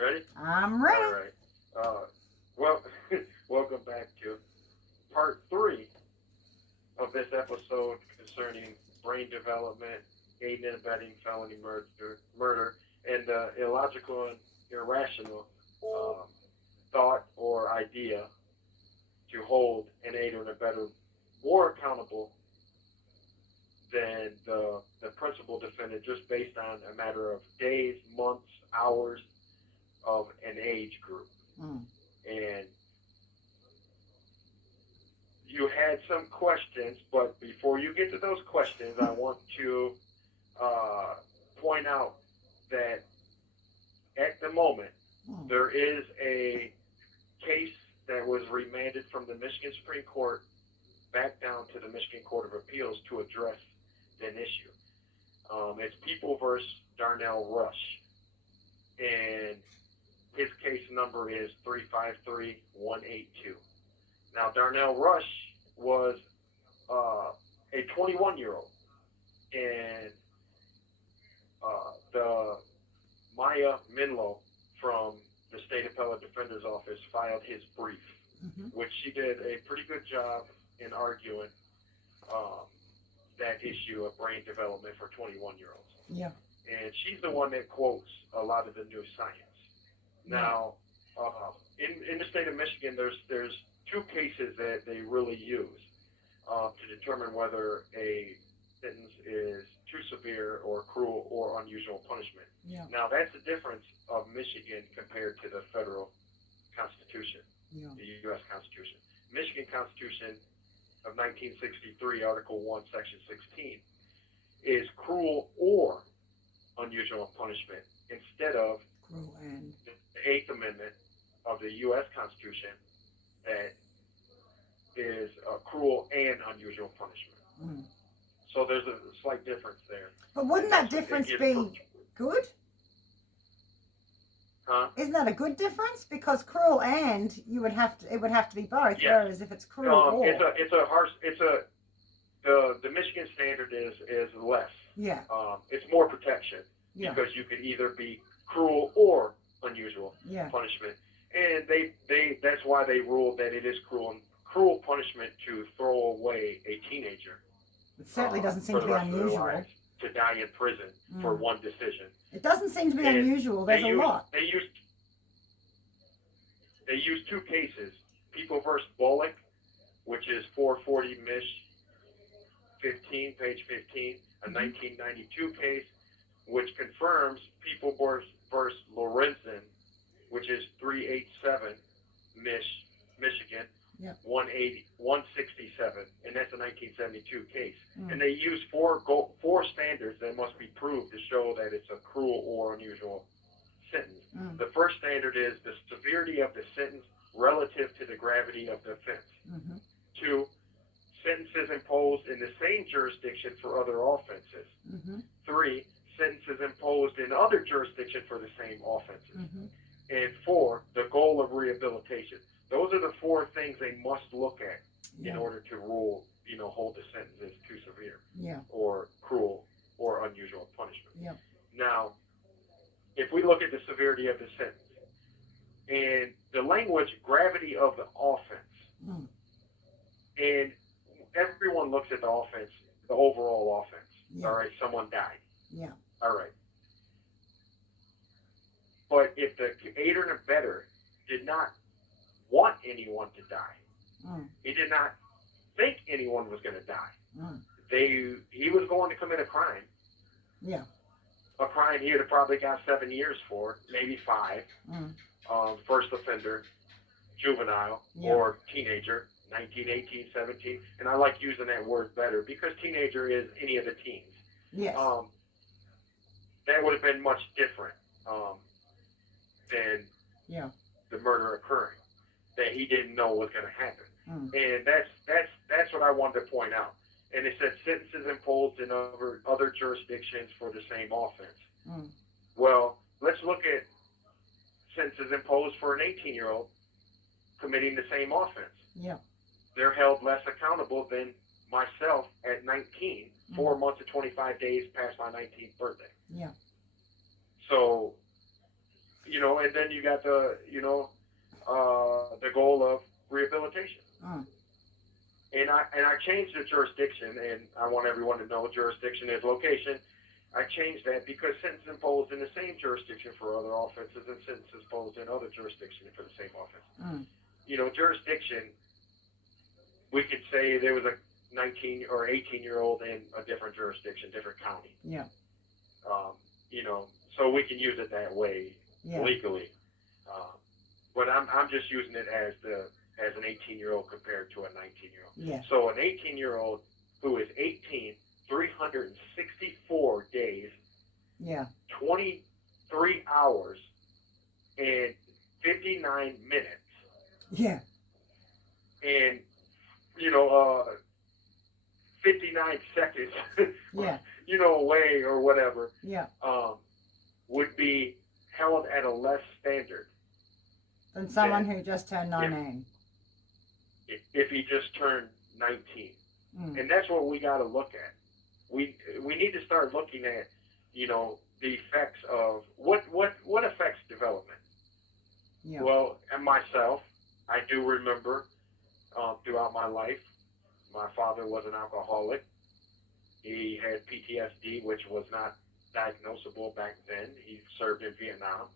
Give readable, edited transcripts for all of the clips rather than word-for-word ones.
ready? I'm ready. All right. Well, welcome back to part 3 of this episode concerning brain development, aiding and abetting felony murder, and illogical and irrational um, thought or idea to hold an aider and abetter more accountable than the principal defendant just based on a matter of days, months, hours of an age group. And you had some questions, but before you get to those questions, I want to point out that at the moment, there is a case that was remanded from the Michigan Supreme Court back down to the Michigan Court of Appeals to address an issue. It's People versus Darnell Rush, and his case number is 353182. Now, Darnell Rush was a 21-year-old, and the Maya Minlow from the State Appellate Defender's Office filed his brief, which she did a pretty good job in arguing that issue of brain development for 21-year-olds. Yeah. And she's the one that quotes a lot of the new science. Now, in the state of Michigan, there's two cases that they really use to determine whether a sentence is too severe or cruel or unusual punishment. Yeah. Now, that's the difference of Michigan compared to the federal Constitution, the U.S. Constitution. Michigan Constitution of 1963, Article 1, Section 16, is cruel or unusual punishment instead of Cruel and the Eighth Amendment of the U.S. Constitution that is cruel and unusual punishment. So there's a slight difference there. But wouldn't that difference be good? Huh? Isn't that a good difference? Because cruel and it would have to be both. Yes. Whereas if it's cruel or the Michigan standard is less. Yeah. It's more protection because you could either be cruel or unusual punishment, and that's why they ruled that it is cruel punishment to throw away a teenager. It certainly doesn't seem to be unusual. To die in prison for one decision. It doesn't seem to be unusual. There's a lot. They used two cases: People versus Bullock, which is 440 Mich. 15, page 15, a 1992 case, which confirms People versus Lorenzen, which is 387 Michigan, 167, and that's a 1972 case. And they use four standards that must be proved to show that it's a cruel or unusual sentence. The first standard is the severity of the sentence relative to the gravity of the offense. 2, sentences imposed in the same jurisdiction for other offenses. 3, sentences imposed in other jurisdiction for the same offenses. And 4, the goal of rehabilitation. Those are the 4 things they must look at in order to rule, hold the sentence as too severe or cruel or unusual punishment. Now, if we look at the severity of the sentence and the language, gravity of the offense, and everyone looks at the offense, the overall offense. All right, someone died. All right. But if the aider and abetter did not want anyone to die, he did not think anyone was going to die. He was going to commit a crime. A crime he would have probably got 7 years for, maybe 5. First offender, juvenile, or teenager. 19, 18, 17, and I like using that word better because teenager is any of the teens. That would have been much different than the murder occurring, that he didn't know was going to happen. And that's what I wanted to point out. And it said sentences imposed in other jurisdictions for the same offense. Well, let's look at sentences imposed for an 18-year-old committing the same offense. They're held less accountable than myself at 19, 4 months and 25 days past my 19th birthday. So, you know, and then you got the, you know, the goal of rehabilitation. And I changed the jurisdiction, and I want everyone to know jurisdiction is location. I changed that because sentence imposed in the same jurisdiction for other offenses and sentence imposed in other jurisdiction for the same offense. You know, jurisdiction, we could say there was a 19 or 18-year-old in a different jurisdiction, different county. Yeah. You know, so we can use it that way legally. But I'm just using it as an 18-year-old compared to a 19-year-old. Yeah. So an 18-year-old who is 18, 364 days, 23 hours, and 59 minutes. Yeah. And, you know, 59 seconds, you know, away or whatever, would be held at a less standard than someone who just turned 19. If he just turned 19. And that's what we got to look at. We need to start looking at, you know, the effects of what affects development. Yeah. Well, and myself, I do remember throughout my life, my father was an alcoholic. He had PTSD, which was not diagnosable back then. He served in Vietnam.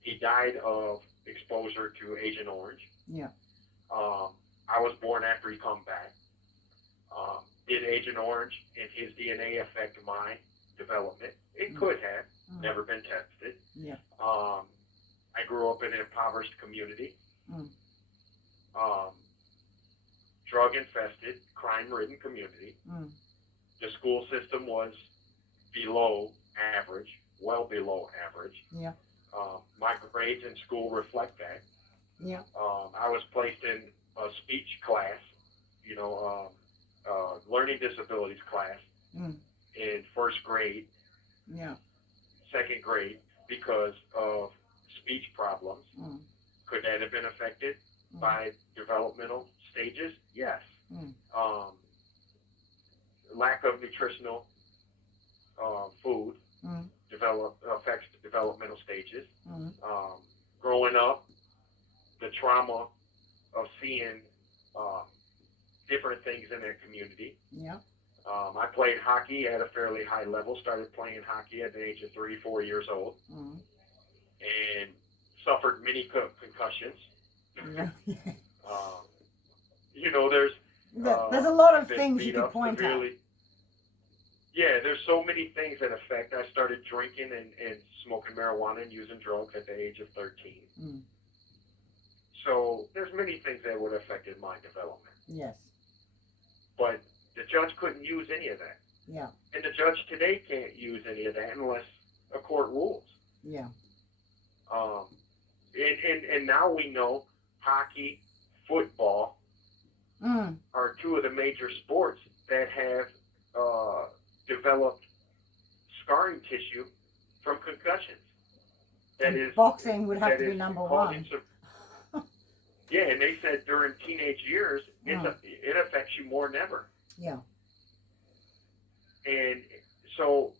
He died of exposure to Agent Orange. Yeah. I was born after he come back. Did Agent Orange and his DNA affect my development? It could have. Never been tested. Yeah. I grew up in an impoverished community. Drug-infested, crime-ridden community. The school system was below average, well below average. Yeah. My grades in school reflect that. Yeah. I was placed in a speech class, you know, learning disabilities class in first grade, second grade, because of speech problems. Could that have been affected by developmental stages? Yes. Lack of nutritional food affects developmental stages. Growing up, the trauma of seeing different things in their community. Yeah. I played hockey at a fairly high level, started playing hockey at the age of 3, 4 years old, and suffered many concussions. Yeah. You know, there's a lot of things you could point out. Yeah, there's so many things that affect. I started drinking and smoking marijuana and using drugs at the age of 13. So there's many things that would have affected my development. Yes. But the judge couldn't use any of that. Yeah. And the judge today can't use any of that unless a court rules. Yeah. And now we know hockey, football are two of the major sports that have developed scarring tissue from concussions. Boxing would have to be number one. Yeah, and they said during teenage years, it affects you more than ever. Yeah. And so,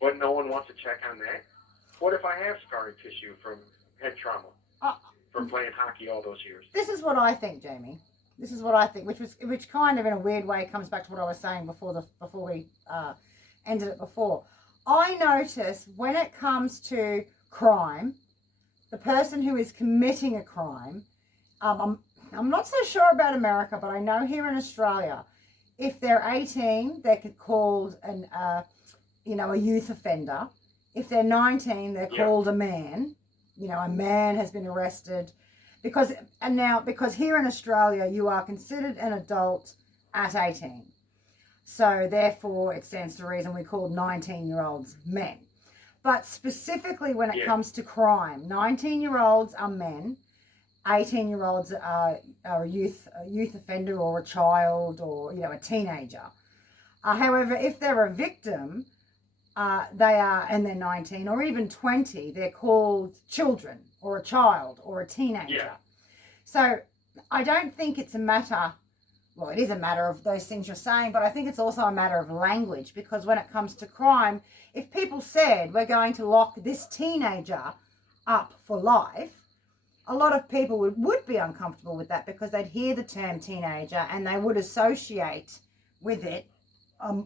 but no one wants to check on that. What if I have scarring tissue from head trauma from playing hockey all those years? This is what I think, Jamie. This is what I think, which kind of in a weird way comes back to what I was saying before we ended it before. I notice when it comes to crime, the person who is committing a crime, I'm not so sure about America, but I know here in Australia, if they're 18, they're called a youth offender. If they're 19, they're called a man. You know, a man has been arrested because here in Australia, you are considered an adult at 18. So therefore, it stands to reason we call 19-year-olds men. But specifically when it comes to crime, 19-year-olds are men. 18-year-olds are a youth offender or a child or, you know, a teenager. However, if they're a victim, and they're 19 or even 20, they're called children or a child or a teenager. Yeah. So I don't think it's a matter, well, it is a matter of those things you're saying, but I think it's also a matter of language, because when it comes to crime, if people said we're going to lock this teenager up for life, a lot of people would be uncomfortable with that because they'd hear the term teenager and they would associate with it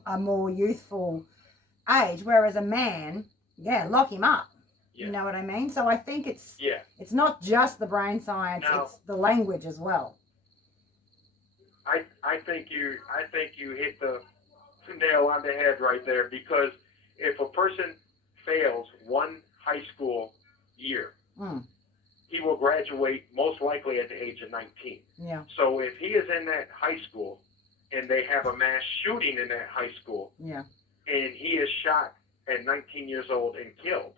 a more youthful age, whereas a man, lock him up. Yeah. You know what I mean? So I think it's not just the brain science, Now, it's the language as well. I think you hit the nail on the head right there, because if a person fails one high school year, he will graduate most likely at the age of 19. Yeah. So if he is in that high school and they have a mass shooting in that high school, yeah, and he is shot at 19 years old and killed,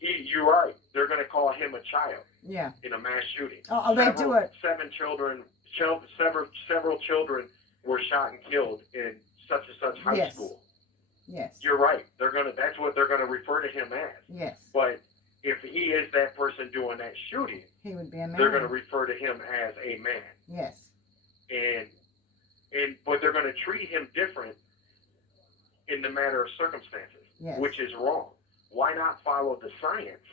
you're right. They're going to call him a child. Yeah. In a mass shooting. They do it. Several children were shot and killed in such and such high school. Yes. You're right. That's what they're going to refer to him as. Yes. But if he is that person doing that shooting, he would be a man. They're going to refer to him as a man. Yes. But they're going to treat him different in the matter of circumstances, which is wrong. Why not follow the science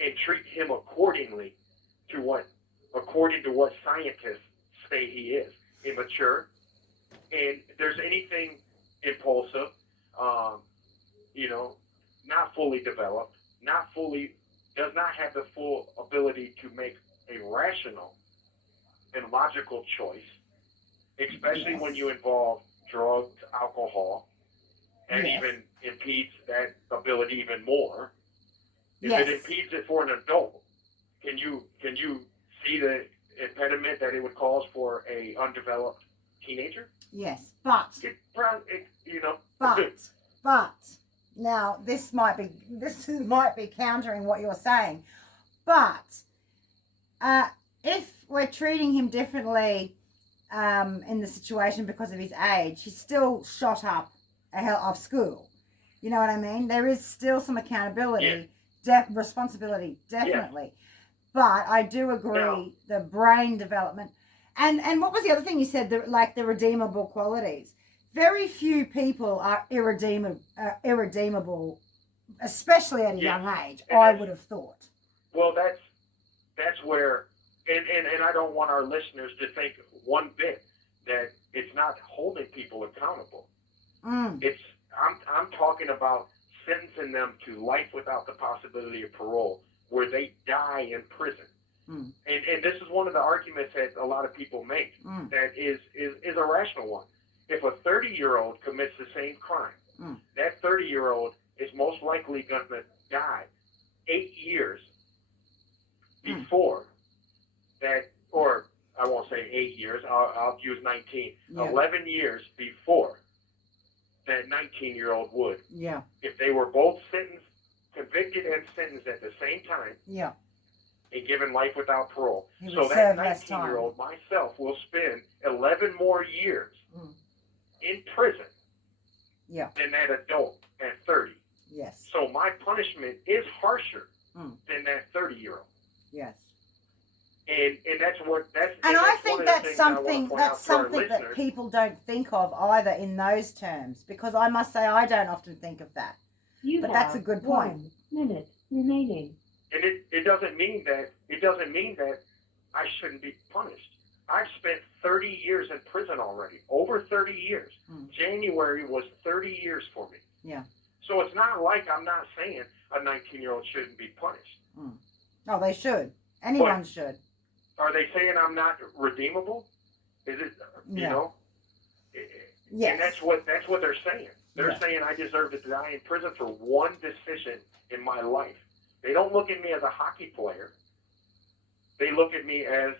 and treat him according to what scientists say he is? Immature, and if there's anything impulsive, not fully developed, does not have the full ability to make a rational and logical choice, especially when you involve drugs, alcohol, and even impedes that ability even more. If it impedes it for an adult, can you see the impediment that it would cause for a undeveloped teenager? Yes, but now this might be countering what you're saying, but if we're treating him differently in the situation because of his age, he's still shot up of school. You know what I mean? There is still some accountability, responsibility, definitely. But I do agree, the brain development. And what was the other thing you said, the redeemable qualities? Very few people are irredeemable, especially at a young age, I would have thought. Well, that's where, and I don't want our listeners to think one bit that it's not holding people accountable. I'm talking about sentencing them to life without the possibility of parole, where they die in prison. And this is one of the arguments that a lot of people make that is a rational one. If a 30-year-old commits the same crime, that 30-year-old is most likely going to die 8 years before that, or I won't say 8 years, I'll use 19, 11 years before that 19-year-old would. Yeah. If they were both convicted and sentenced at the same time. Yeah. And given life without parole. So that 19-year-old, myself, will spend 11 more years in prison than that adult at 30. Yes. So my punishment is harsher than that 30-year-old. Yes. And that's and I think that's something that people don't think of either in those terms, because I must say I don't often think of that. But that's a good point. 1 minute remaining. And it doesn't mean that I shouldn't be punished. I've spent 30 years in prison already, over 30 years. January was 30 years for me. Yeah. So it's not like I'm not saying a 19-year-old shouldn't be punished. Oh, they should. Anyone should. Are they saying I'm not redeemable? Is it, you know? Yes. And that's what they're saying. They're saying I deserve to die in prison for one decision in my life. They don't look at me as a hockey player. They look at me as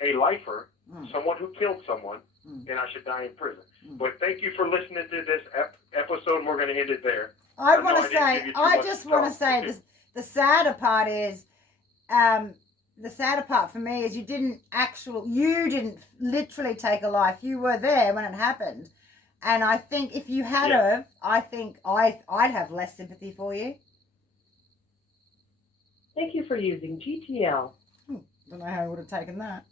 a lifer, someone who killed someone, and I should die in prison. But thank you for listening to this episode. We're going to end it there. I just want to say the sadder part is, the sadder part for me is you didn't literally take a life. You were there when it happened. And I think if you had have, I think I'd have less sympathy for you. Thank you for using GTL. Don't know how I would have taken that.